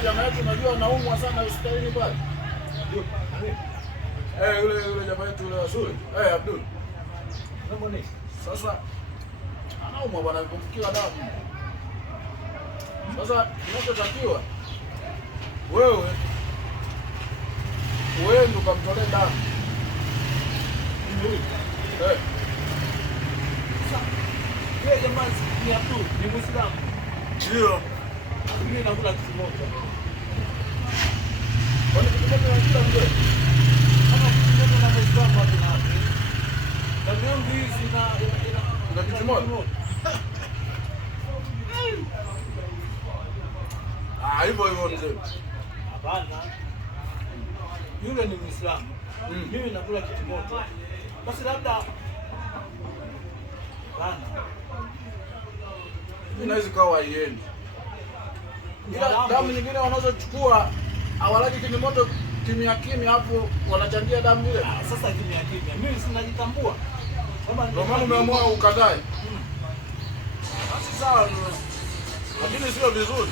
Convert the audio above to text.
yule jamaa yetu unajua anaumwa sana hospitalini pale. Yule jamaa yetu yule Azuri. Abdul. Nani? Sasa anaumwa bwana, kumfikia damu. Sasa kinachotakiwa wewe ndo kamtolee damu. Yeye jamaa ni Abdul, ni Muislamu. Ndio. Mimi nakula kitu moja. Kwani kitu moja unakula mzee? Kama kitu moja na Muislamu hapo na hapo. Damu yangu hizi ina kitu moja. Hivyo mzee. Hapana. Yule ni Muislamu. Mimi nakula kitu moja. Basi labda bana. Inaweza kawa haiendi. Ila damu nyingine wanazochukua hawalaji kinimoto kimya kimya hapo wanachangia damu ile. Sasa kimya kimya. Mimi sinajitambua. Ndio maana umeamua ukatae. Basi sawa, lakini sio vizuri.